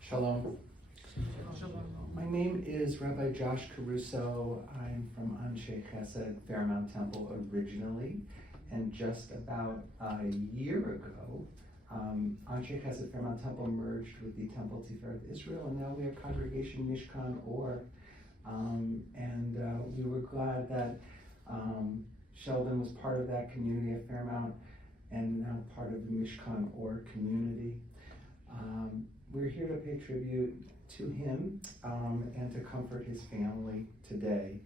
Shalom. My name is Rabbi Josh Caruso. I'm from Anshe Chesed Fairmount Temple originally, and just about a year ago, Anshe Chesed Fairmount Temple merged with the Temple Tiferet Israel, and now we are Congregation Mishkan Or. We were glad that Sheldon was part of that community at Fairmount, and now part of the Mishkan Or community. We're here to pay tribute to him and to comfort his family today.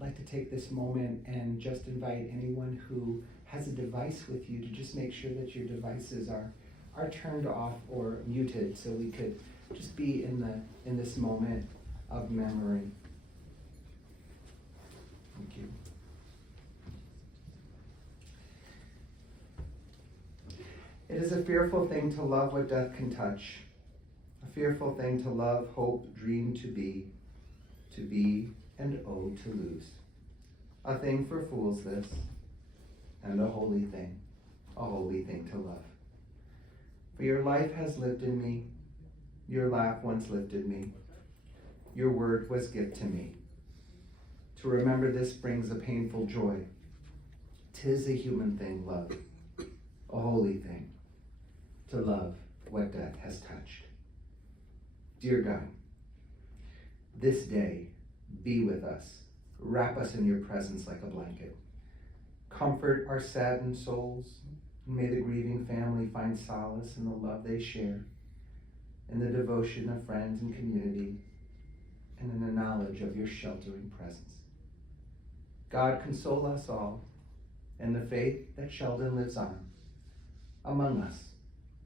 I'd like to take this moment and just invite anyone who has a device with you to just make sure that your devices are turned off or muted, so we could just be in this moment of memory. Thank you. It is a fearful thing to love what death can touch. A fearful thing to love, hope, dream to be, and oh, to lose. A thing for fools this, and a holy thing to love. For your life has lived in me, your laugh once lifted me, your word was gift to me. To remember this brings a painful joy. 'Tis a human thing, love, a holy thing, to love what death has touched. Dear God, this day be with us. Wrap us in your presence like a blanket. Comfort our saddened souls, and may the grieving family find solace in the love they share, in the devotion of friends and community, and in the knowledge of your sheltering presence. God, console us all in the faith that Sheldon lives on, among us,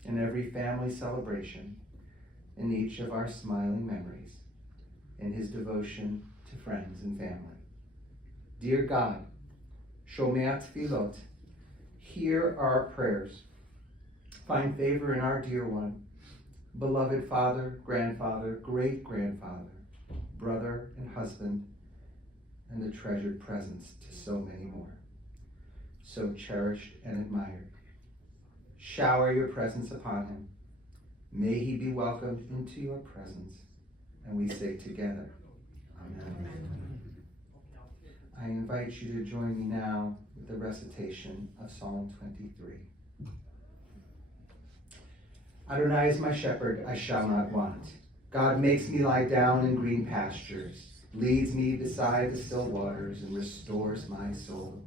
in every family celebration, in each of our smiling memories, in his devotion to friends and family. Dear God, Shomea Tefillot, hear our prayers. Find favor in our dear one, beloved father, grandfather, great-grandfather, brother and husband, and the treasured presents to so many more, so cherished and admired. Shower your presence upon him. May he be welcomed into your presence, and we say together, Amen. I invite you to join me now with the recitation of Psalm 23. Adonai is my shepherd, I shall not want. God makes me lie down in green pastures, leads me beside the still waters, and restores my soul.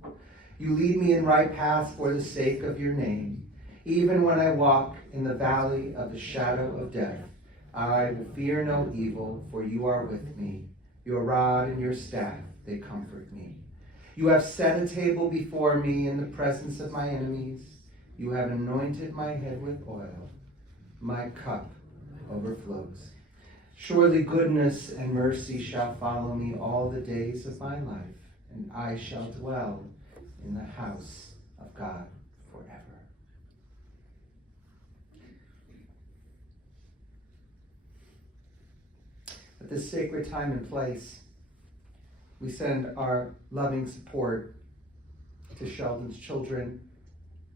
You lead me in right paths for the sake of your name. Even when I walk in the valley of the shadow of death, I will fear no evil, for you are with me. Your rod and your staff, they comfort me. You have set a table before me in the presence of my enemies. You have anointed my head with oil. My cup overflows. Surely goodness and mercy shall follow me all the days of my life, and I shall dwell in the house of God forever. At this sacred time and place, we send our loving support to Sheldon's children,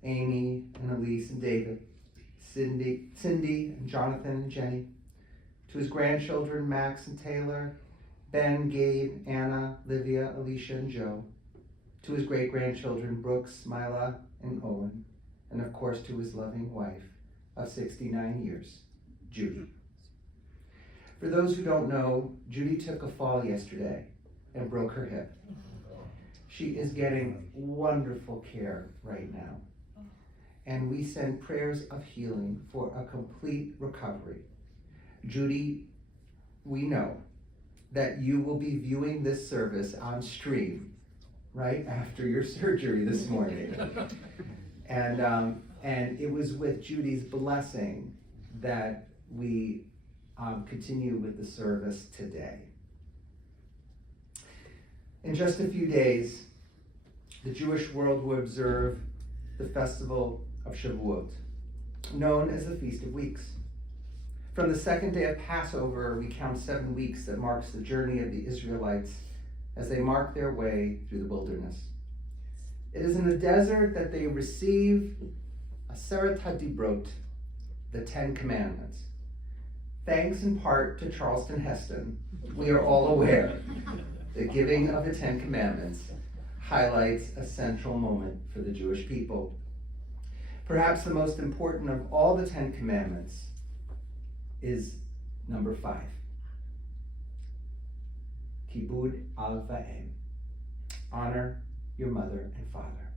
Amy and Elise and David, Cindy and Jonathan and Jenny, to his grandchildren, Max and Taylor, Ben, Gabe, Anna, Livia, Alicia, and Joe, to his great-grandchildren, Brooks, Mila, and Owen, and of course to his loving wife of 69 years, Judy. For those who don't know, Judy took a fall yesterday and broke her hip. She is getting wonderful care right now. And we send prayers of healing for a complete recovery. Judy, we know that you will be viewing this service on stream right after your surgery this morning. And it was with Judy's blessing that we continue with the service today. In just a few days, the Jewish world will observe the festival of Shavuot, known as the Feast of Weeks. From the second day of Passover, we count 7 weeks that marks the journey of the Israelites as they mark their way through the wilderness. It is in the desert that they receive Aseret HaDibrot, the 10 Commandments. Thanks in part to Charleston Heston, we are all aware the giving of the 10 Commandments highlights a central moment for the Jewish people. Perhaps the most important of all the 10 Commandments is number 5. Kibud al va'em. Honor your mother and father.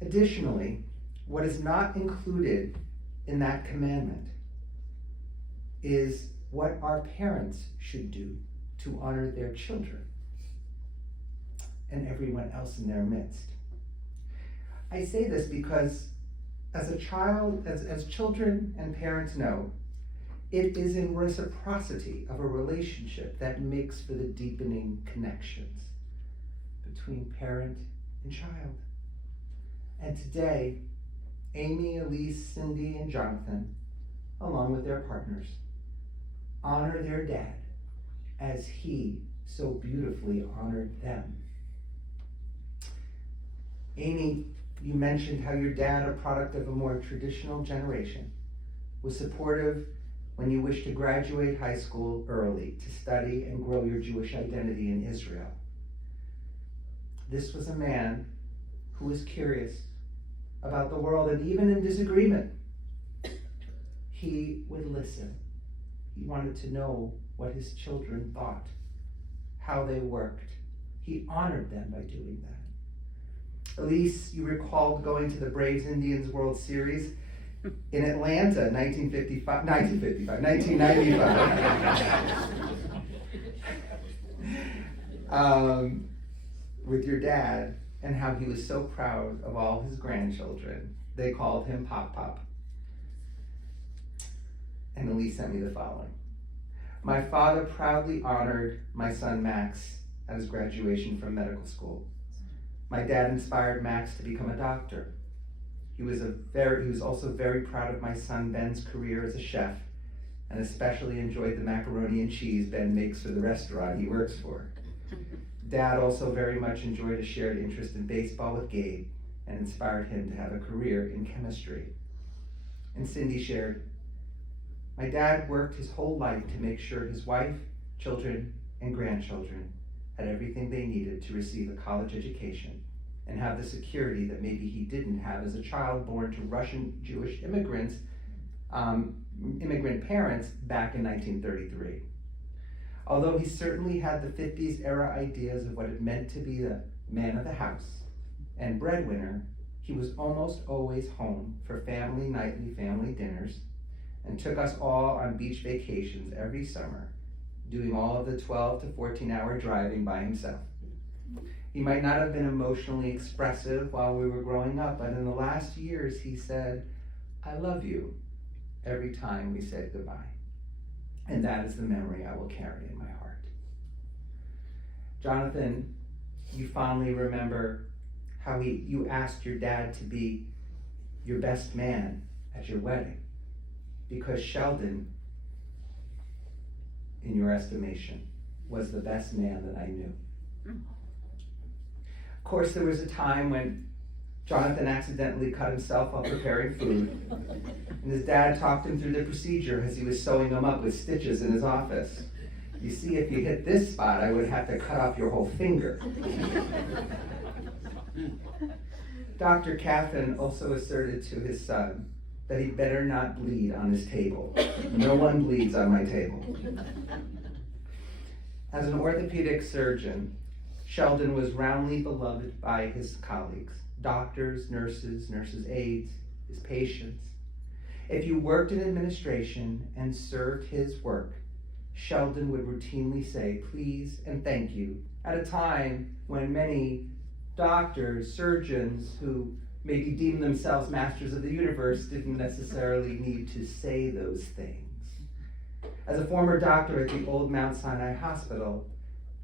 Additionally, what is not included in that commandment is what our parents should do to honor their children and everyone else in their midst. I say this because as a child, as children and parents know, it is in reciprocity of a relationship that makes for the deepening connections between parent and child. And today, Amy, Elise, Cindy, and Jonathan, along with their partners, honor their dad as he so beautifully honored them. Amy, you mentioned how your dad, a product of a more traditional generation, was supportive when you wished to graduate high school early to study and grow your Jewish identity in Israel. This was a man who was curious about the world, and even in disagreement, he would listen. He wanted to know what his children thought, how they worked. He honored them by doing that. Elise, you recalled going to the Braves Indians World Series in Atlanta, 1995. With your dad, and how he was so proud of all his grandchildren. They called him Pop Pop. And Elise sent me the following. My father proudly honored my son Max at his graduation from medical school. My dad inspired Max to become a doctor. He was also very proud of my son Ben's career as a chef, and especially enjoyed the macaroni and cheese Ben makes for the restaurant he works for. Dad also very much enjoyed a shared interest in baseball with Gabe and inspired him to have a career in chemistry. And Cindy shared, my dad worked his whole life to make sure his wife, children, and grandchildren had everything they needed to receive a college education and have the security that maybe he didn't have as a child born to Russian Jewish immigrant parents back in 1933. Although he certainly had the 50s era ideas of what it meant to be the man of the house and breadwinner, he was almost always home for nightly family dinners, and took us all on beach vacations every summer, doing all of the 12 to 14-hour driving by himself. He might not have been emotionally expressive while we were growing up, but in the last years he said, I love you, every time we said goodbye. And that is the memory I will carry in my heart. Jonathan, you fondly remember how you asked your dad to be your best man at your wedding, because Sheldon, in your estimation, was the best man that I knew. Of course, there was a time when Jonathan accidentally cut himself while preparing food, and his dad talked him through the procedure as he was sewing him up with stitches in his office. You see, if you hit this spot, I would have to cut off your whole finger. Dr. Kaffen also asserted to his son that he better not bleed on his table. No one bleeds on my table. As an orthopedic surgeon, Sheldon was roundly beloved by his colleagues, doctors, nurses aides, his patients. If you worked in administration and served his work, Sheldon would routinely say please and thank you at a time when many doctors, surgeons who maybe deemed themselves masters of the universe didn't necessarily need to say those things. As a former doctor at the old Mount Sinai Hospital,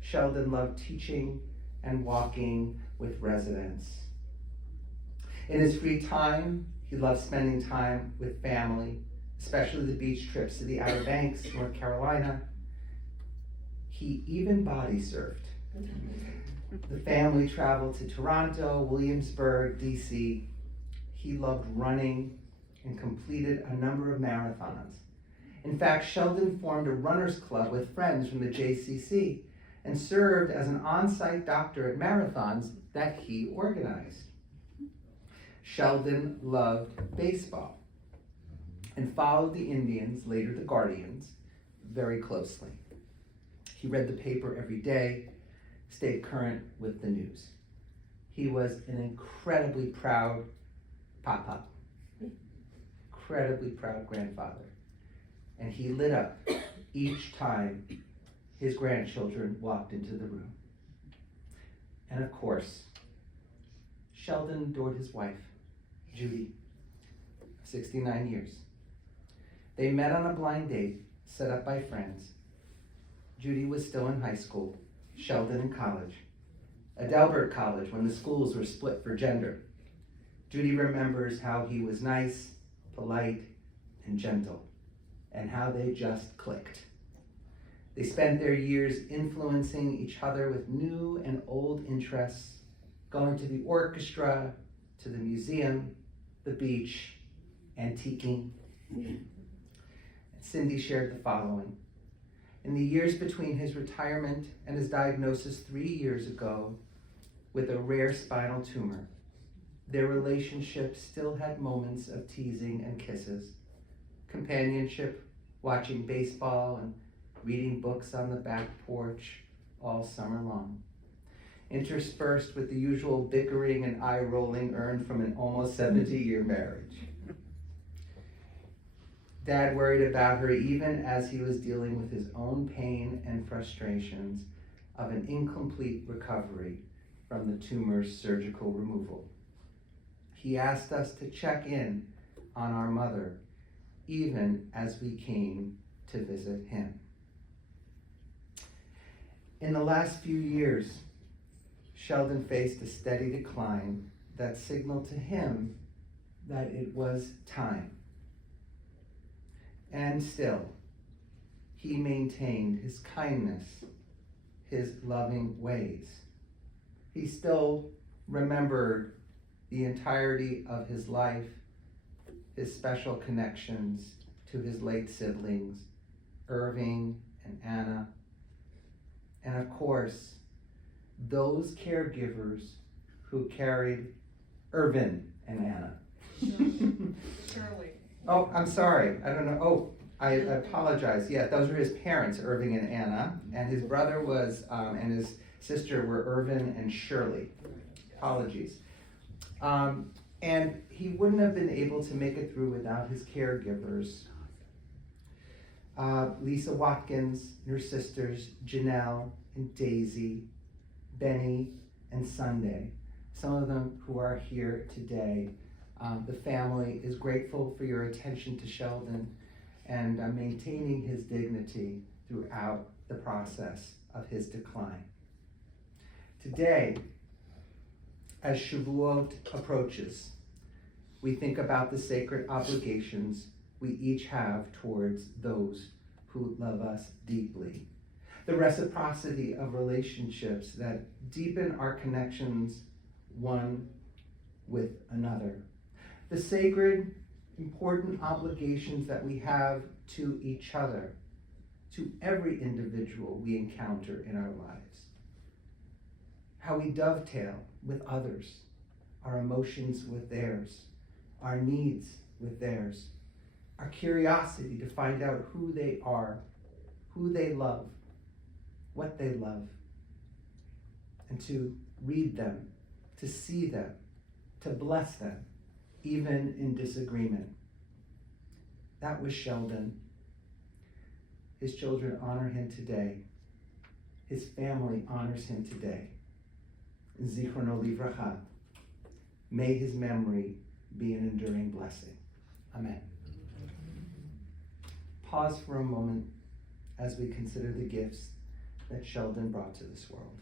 Sheldon loved teaching and walking with residents. In his free time, he loved spending time with family, especially the beach trips to the Outer Banks, North Carolina. He even body surfed. The family traveled to Toronto, Williamsburg, DC. He loved running and completed a number of marathons. In fact, Sheldon formed a runners club with friends from the JCC and served as an on-site doctor at marathons that he organized. Sheldon loved baseball and followed the Indians, later the Guardians, very closely. He read the paper every day, stayed current with the news. He was an incredibly proud papa, incredibly proud grandfather, and he lit up each time his grandchildren walked into the room. And of course, Sheldon adored his wife, Judy, 69 years. They met on a blind date set up by friends. Judy was still in high school, Sheldon in college, Adelbert College when the schools were split for gender. Judy remembers how he was nice, polite, and gentle, and how they just clicked. They spent their years influencing each other with new and old interests, going to the orchestra, to the museum, the beach, antiquing. Cindy shared the following. In the years between his retirement and his diagnosis 3 years ago with a rare spinal tumor, their relationship still had moments of teasing and kisses, companionship, watching baseball and reading books on the back porch all summer long, interspersed with the usual bickering and eye-rolling earned from an almost 70-year marriage. Dad worried about her even as he was dealing with his own pain and frustrations of an incomplete recovery from the tumor's surgical removal. He asked us to check in on our mother even as we came to visit him. In the last few years, Sheldon faced a steady decline that signaled to him that it was time. And still, he maintained his kindness, his loving ways. He still remembered the entirety of his life, his special connections to his late siblings, Irving and Anna, and of course, those caregivers who carried Irvin and Anna. Shirley. Oh, I'm sorry. I don't know. Oh, I apologize. Yeah, those were his parents, Irving and Anna, and his brother was, and his sister were Irvin and Shirley. Apologies. And he wouldn't have been able to make it through without his caregivers. Lisa Watkins and her sisters, Janelle and Daisy, Benny and Sunday, some of them who are here today. The family is grateful for your attention to Sheldon and maintaining his dignity throughout the process of his decline. Today, as Shavuot approaches, we think about the sacred obligations we each have towards those who love us deeply. The reciprocity of relationships that deepen our connections one with another. The sacred, important obligations that we have to each other, to every individual we encounter in our lives. How we dovetail with others, our emotions with theirs, our needs with theirs, our curiosity to find out who they are, who they love, what they love, and to read them, to see them, to bless them, even in disagreement. That was Sheldon. His children honor him today. His family honors him today. Zichrono livracha. May his memory be an enduring blessing. Amen. Pause for a moment as we consider the gifts that Sheldon brought to this world.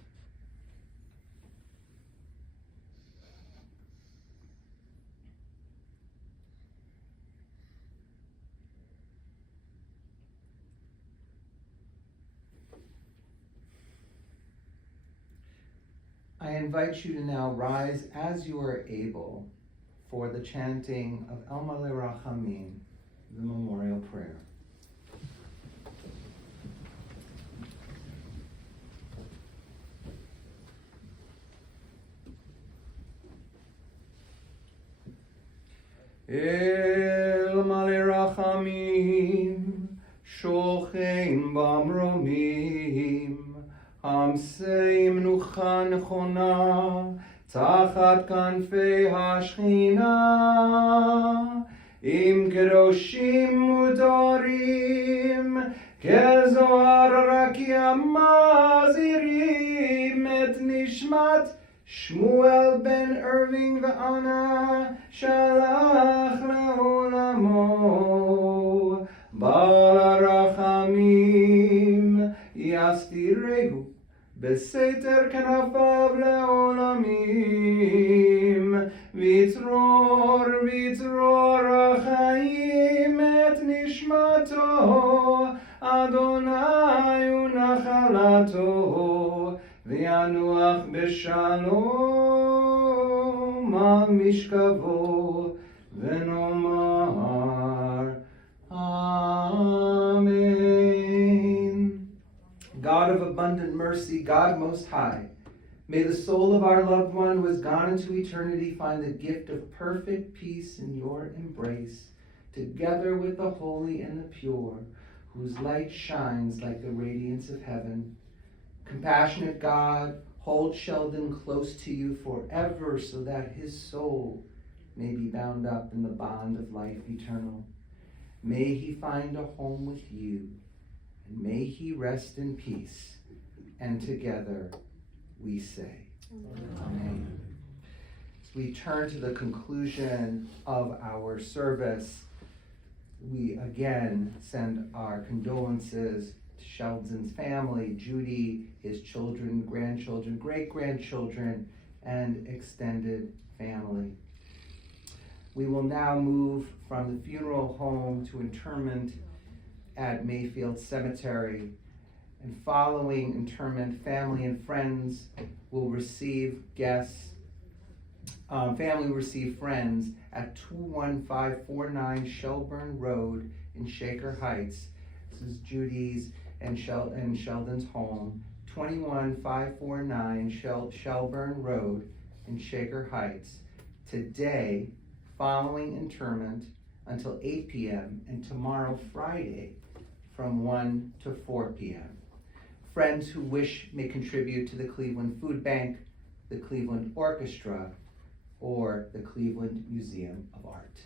I invite you to now rise as you are able for the chanting of El Malei Rachamim, the memorial prayer. El Malei Rachamim, Shochein Bamromim, Hamsei Mnucha Nechona, Tachat Kanfei HaShechina, Im Kedoshim Mudarim, Kezohar Rakia Mazirim, Et Nishmat Shmuel ben Irving V'ana Shalach Le'olamo Bal HaRachamim Yastirehu Beseter Kanafav Le'olamim Vitror HaChaim Et Nishmato Adonai Unachalato V'yanuach b'shalom al mishkavo v'nomar Amen. God of abundant mercy, God most high, may the soul of our loved one who has gone into eternity find the gift of perfect peace in your embrace, together with the holy and the pure, whose light shines like the radiance of heaven. Compassionate God, hold Sheldon close to you forever so that his soul may be bound up in the bond of life eternal. May he find a home with you, and may he rest in peace. And together we say, Amen. As we turn to the conclusion of our service, we again send our condolences to Sheldon's family, Judy, his children, grandchildren, great-grandchildren, and extended family. We will now move from the funeral home to interment at Mayfield Cemetery. And following interment, family and friends will receive family will receive friends at 21549 Shelburne Road in Shaker Heights. This is Judy's and Sheldon's home, 21549 Shelburne Road in Shaker Heights. Today, following interment until 8 p.m. and tomorrow, Friday, from 1 to 4 p.m. Friends who wish may contribute to the Cleveland Food Bank, the Cleveland Orchestra, or the Cleveland Museum of Art.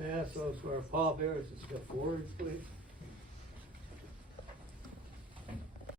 I ask those who are pallbearers to step forward, please.